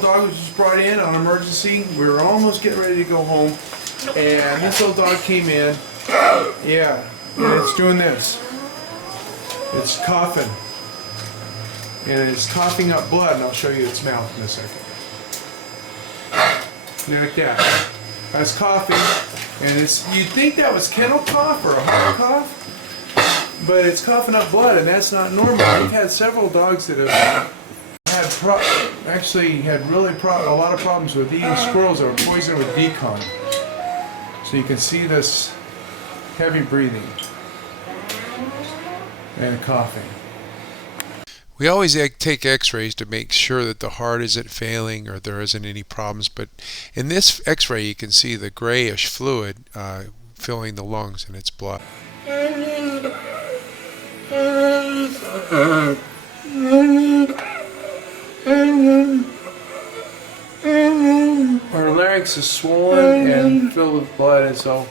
Dog was just brought in on emergency. We were almost getting ready to go home, and this little dog came in. Yeah, and it's doing this. It's coughing, and it's coughing up blood, and I'll show you its mouth in a second. Like that. That's coughing, and you'd think that was kennel cough or a heart cough, but it's coughing up blood, and that's not normal. We've had several dogs that have actually had really a lot of problems with eating squirrels that were poisoned with decon. So you can see this heavy breathing and coughing. We always take x-rays to make sure that the heart isn't failing or there isn't any problems, but in this x-ray you can see the grayish fluid filling the lungs and its blood. Our larynx is swollen and filled with blood, and so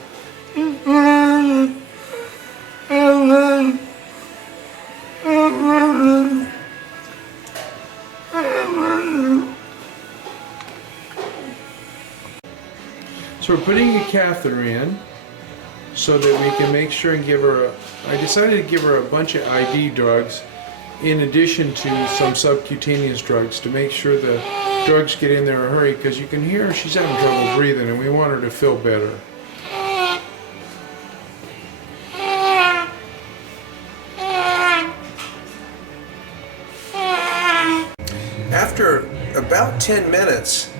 we're putting a catheter in so that we can make sure and give her I decided to give her a bunch of IV drugs in addition to some subcutaneous drugs to make sure the drugs get in there in a hurry, because you can hear she's having trouble breathing and we want her to feel better. After about 10 minutes,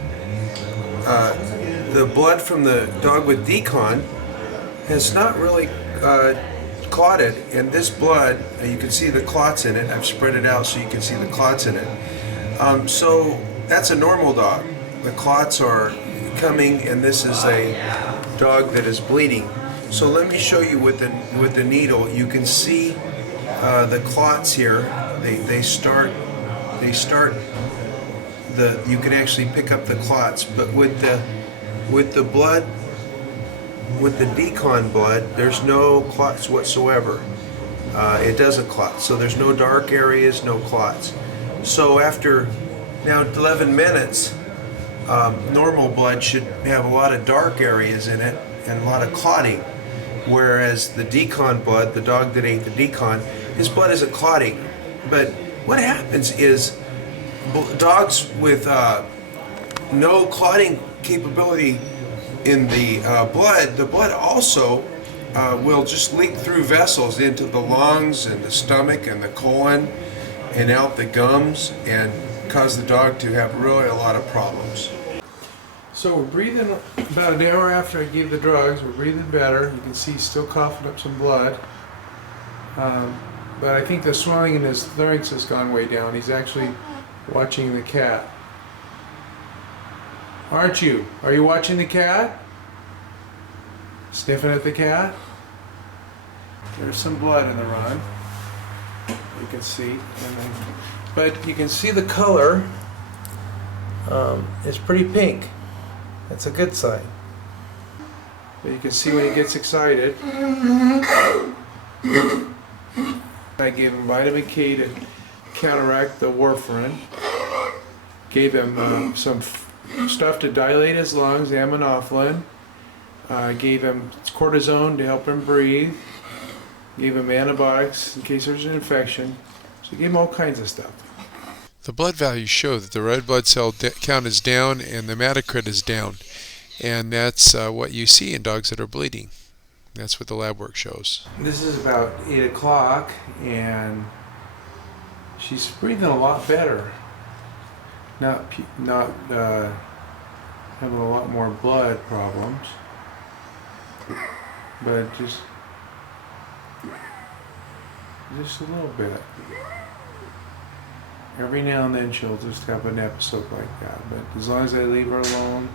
the blood from the dog with decon has not really clotted, and this blood, you can see the clots in it. I've spread it out so you can see the clots in it. So that's a normal dog. The clots are coming, and this is a dog that is bleeding. So let me show you with the needle. You can see the clots here. They start. You can actually pick up the clots, but with the blood, with the decon blood, there's no clots whatsoever. It doesn't clot, so there's no dark areas, no clots. So after now 11 minutes, normal blood should have a lot of dark areas in it and a lot of clotting, whereas the decon blood, the dog that ate the decon, his blood isn't clotting. But what happens is dogs with no clotting capability in the blood also will just leak through vessels into the lungs and the stomach and the colon and out the gums and cause the dog to have really a lot of problems. So we're breathing about an hour after I gave the drugs. We're breathing better. You can see he's still coughing up some blood. But I think the swelling in his larynx has gone way down. He's actually watching the cat. Aren't you? Are you watching the cat? Sniffing at the cat? There's some blood in the run. You can see. But you can see the color is pretty pink. That's a good sign. But you can see when he gets excited. I gave him vitamin K to counteract the warfarin. Gave him some stuff to dilate his lungs, aminophylline. Gave him cortisone to help him breathe. Gave him antibiotics in case there's an infection. So gave him all kinds of stuff. The blood values show that the red blood cell count is down and the hematocrit is down. And that's what you see in dogs that are bleeding. That's what the lab work shows. This is about 8 o'clock and she's breathing a lot better. Not having a lot more blood problems, but just a little bit. Every now and then she'll just have an episode like that, but as long as I leave her alone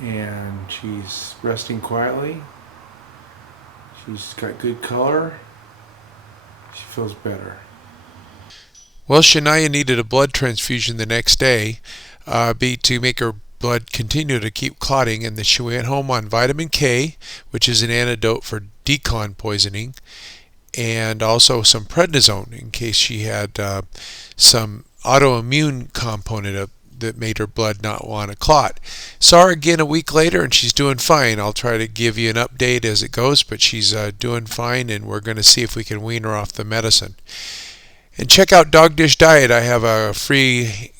and she's resting quietly, she's got good color, she feels better. Well, Shania needed a blood transfusion the next day to make her blood continue to keep clotting, and then she went home on vitamin K, which is an antidote for decon poisoning, and also some prednisone in case she had some autoimmune component of that made her blood not want to clot. Saw her again a week later, and she's doing fine. I'll try to give you an update as it goes, but she's doing fine, and we're going to see if we can wean her off the medicine. And check out Dog Dish Diet. I have a free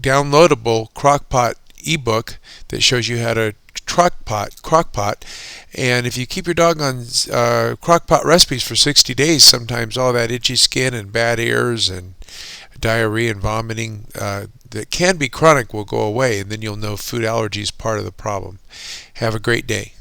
downloadable crockpot ebook that shows you how to crockpot, and if you keep your dog on crockpot recipes for 60 days, sometimes all that itchy skin and bad ears and diarrhea and vomiting that can be chronic will go away, and then you'll know food allergy is part of the problem. Have a great day.